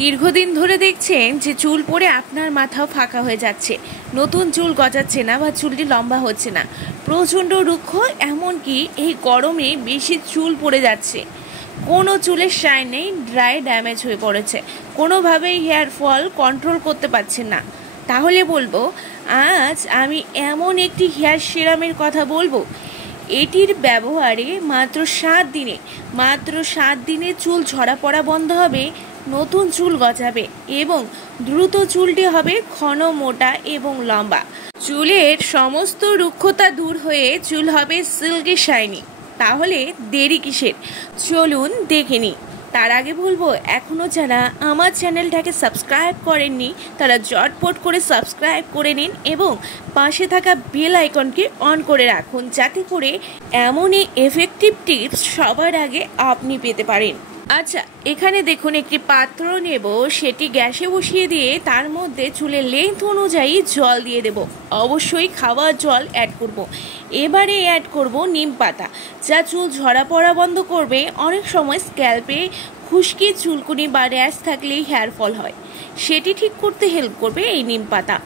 দীর্ঘদিন ধরে দেখছেন যে চুল পড়ে আপনার মাথাও ফাঁকা হয়ে যাচ্ছে, নতুন চুল গজাচ্ছে না বা চুলটি লম্বা হচ্ছে না, প্রচণ্ড রুক্ষ, এমনকি এই গরমে বেশি চুল পড়ে যাচ্ছে, কোনো চুলের শাইন নেই, ড্রাই ড্যামেজ হয়ে পড়েছে, কোনোভাবেই হেয়ার ফল কন্ট্রোল করতে পারছেন না, তাহলে বলবো আজ আমি এমন একটি হেয়ার সিরামের কথা বলবো। এটির ব্যবহারে মাত্র 7 দিনে চুল ঝরা পড়া বন্ধ হবে, নতুন চুল গজাবে এবং দ্রুত চুলটি হবে ঘন, মোটা এবং লম্বা। চুলের সমস্ত রুক্ষতা দূর হয়ে চুল হবে সিল্কি শাইনি। তাহলে দেরি কিসের, চলুন দেখে নিই। তার আগে বলবো, এখনো যারা আমার চ্যানেলটাকে সাবস্ক্রাইব করেননি তারা ঝটপট করে সাবস্ক্রাইব করে নিন এবং পাশে থাকা বেল আইকনকে অন করে রাখুন, যাতে করে এমনই এফেক্টিভ টিপস সবার আগে আপনি পেতে পারেন। আচ্ছা, এখানে দেখুন একটি পাত্র নেব, সেটি গ্যাসে বসিয়ে দিয়ে তার মধ্যে চুলের লেন্থ অনুযায়ী জল দিয়ে দেব, অবশ্যই খাওয়ার জল অ্যাড করব। এবারে অ্যাড করব নিম পাতা, যা চুল ঝরা পড়া বন্ধ করবে। অনেক সময় স্ক্যাল্পে খুশকি, চুলকুনি বা র্যাশ থাকলেই হেয়ার ফল হয়, সেটি ঠিক করতে হেল্প করবে এই নিম পাতা।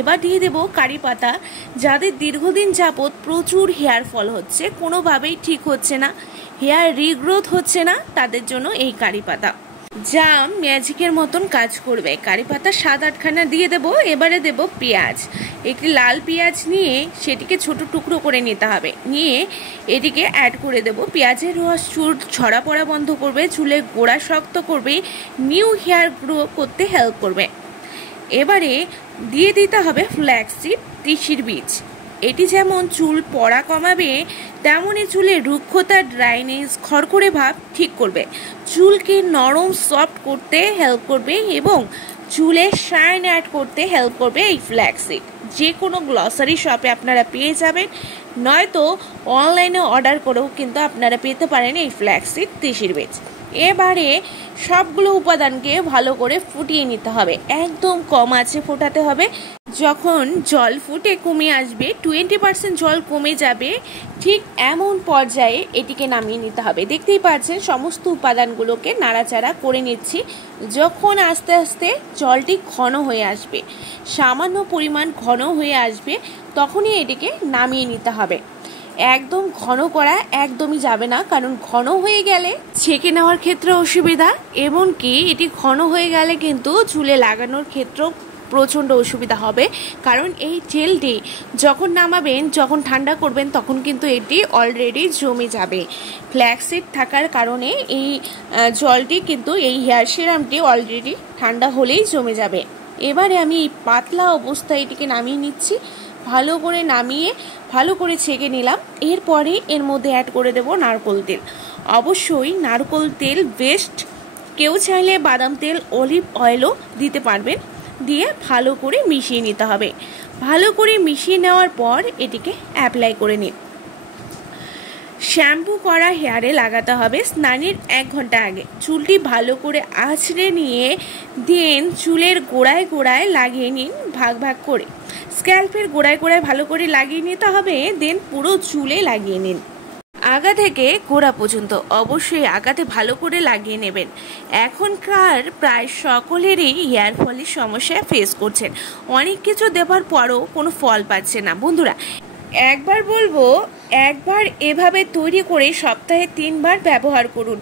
এবার দিয়ে দেব কারি পাতা, যাদের দীর্ঘদিন যাবৎ প্রচুর হেয়ার ফল হচ্ছে, কোনোভাবেই ঠিক হচ্ছে না, হেয়ার রিগ্রোথ হচ্ছে না, তাদের জন্য এই কারি পাতা যা ম্যাজিকের মতন কাজ করবে। কারি পাতা 7-8খানা দিয়ে দেব। এবারে দেব পেঁয়াজ, একটি লাল পেঁয়াজ নিয়ে সেটিকে ছোট টুকরো করে নিতে হবে, নিয়ে এটিকে অ্যাড করে দেব। পেঁয়াজের রস চুল ঝরা পড়া বন্ধ করবে, চুলের গোড়া শক্ত করবে, নিউ হেয়ার গ্রো করতে হেল্প করবে। এবারে দিয়ে দিতে হবে ফ্ল্যাক্সিড, তিসির বীজ। এটি যেমন চুল পড়া কমাবে, তেমনই চুলের রুক্ষতা, ড্রাইনেস, খড়খড়ে ভাব ঠিক করবে, চুলকে নরম সফট করতে হেল্প করবে এবং চুলে শাইন অ্যাড করতে হেল্প করবে এই ফ্ল্যাক্সিড। যে কোনো গ্লসারি শপে আপনারা পেয়ে যাবেন, নয়তো অনলাইনে অর্ডার করেও কিন্তু আপনারা পেতে পারেন এই ফ্ল্যাক্সিড, তিসির বীজ। এবারে সবগুলো উপাদানকে ভালো করে ফুটিয়ে নিতে হবে, একদম কম আঁচে ফোটাতে হবে। যখন জল ফুটে কমে আসবে, 20% জল কমে যাবে, ঠিক এমন পর্যায়ে এটিকে নামিয়ে নিতে হবে। দেখতেই পাচ্ছেন সমস্ত উপাদানগুলোকে নাড়াচাড়া করে নিচ্ছি। যখন আস্তে আস্তে জলটি ঘন হয়ে আসবে, সামান্য পরিমাণ ঘন হয়ে আসবে, তখনই এটিকে নামিয়ে নিতে হবে। একদম ঘন করা একদমই যাবে না, কারণ ঘন হয়ে গেলে ছেঁকে নেওয়ার ক্ষেত্রে অসুবিধা, এমনকি এটি ঘন হয়ে গেলে কিন্তু চুলে লাগানোর ক্ষেত্রেও প্রচণ্ড অসুবিধা হবে, কারণ এই জেলটি যখন নামাবেন, যখন ঠান্ডা করবেন, তখন কিন্তু এটি অলরেডি জমে যাবে। ফ্ল্যাক্সিড থাকার কারণে এই জলটি কিন্তু, এই হেয়ার সিরামটি অলরেডি ঠান্ডা হলেই জমে যাবে। এবারে আমি এই পাতলা অবস্থায় এটিকে নামিয়ে নিচ্ছি, ভালো করে নামিয়ে ভালো করে ছেঁকে নিলাম। এরপরে এর মধ্যে অ্যাড করে দেব নারকোল তেল, অবশ্যই নারকোল তেল বেস্ট, কেউ চাইলে বাদাম তেল, অলিভ অয়েলও দিতে পারবেন। দিয়ে ভালো করে মিশিয়ে নিতে হবে। ভালো করে মিশিয়ে নেওয়ার পর এটিকে অ্যাপ্লাই করে নিন। শ্যাম্পু করা হেয়ারে লাগাতে হবে স্নানের 1 ঘন্টা আগে। চুলটি ভালো করে আঁচড়ে নিয়ে দেন চুলের গোড়ায় গোড়ায় লাগিয়ে নিন, ভাগ ভাগ করে। স্ক্যাল্পের গোড়ায় গোড়ায় ভালো করে লাগিয়ে নিতে হবে, দেন পুরো চুলে লাগিয়ে নিন, আগা থেকে গোড়া পর্যন্ত। অবশ্যই আগাতে ভালো করে লাগিয়ে নেবেন। এখনকার প্রায় সকলেরই হেয়ার ফলের সমস্যা ফেস করছেন, অনেক কিছু দেওয়ার পরও কোনো ফল পাচ্ছে না। বন্ধুরা, একবার বলবো, একবার এভাবে তৈরি করে সপ্তাহে 3 বার ব্যবহার করুন।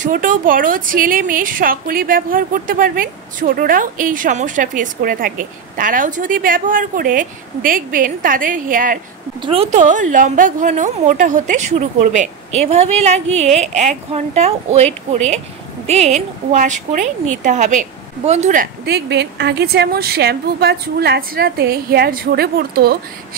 ছোট বড় ছেলে মেয়ে সকলেই ব্যবহার করতে পারবেন। ছোটরাও এই সমস্যা ফেস করে থাকে, তারাও যদি ব্যবহার করে দেখবেন তাদের হেয়ার দ্রুত লম্বা, ঘন, মোটা হতে শুরু করবে। এভাবে লাগিয়ে 1 ঘন্টা ওয়েট করে দেন ওয়াশ করে নিতে হবে। বন্ধুরা, দেখবেন আগে যেমন শ্যাম্পু বা চুল আঁচড়াতে হেয়ার ঝরে পড়তো,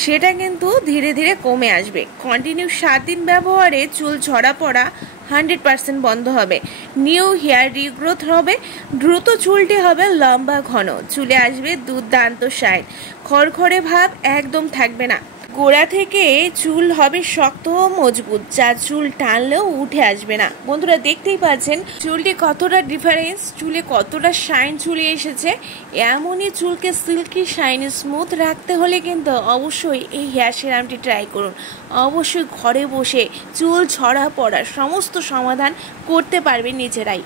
সেটা কিন্তু ধীরে ধীরে কমে আসবে। কন্টিনিউ 7 দিন ব্যবহারে চুল ঝরা পড়া 100% বন্ধ হবে, নিউ হেয়ার রিগ্রোথ হবে, দ্রুত চুলটি হবে লম্বা, ঘন, চুলে আসবে দুর্দান্ত শাইন, খড়খড়ে ভাব একদম থাকবে না, গোড়া থেকে চুল হবে শক্ত ও মজবুত, যা চুল টানলেও উঠে আসবে না। বন্ধুরা, দেখতেই পাচ্ছেন চুলটি কতটা ডিফারেন্স, চুলে কতটা শাইন চলে এসেছে। এমনই চুলকে সিল্কি, শাইনি, স্মুথ রাখতে হলে কিন্তু অবশ্যই এই হেয়ার সিরামটি ট্রাই করুন। অবশ্যই ঘরে বসে চুল ঝরা পড়ার সমস্ত সমাধান করতে পারবেন নিজেরাই।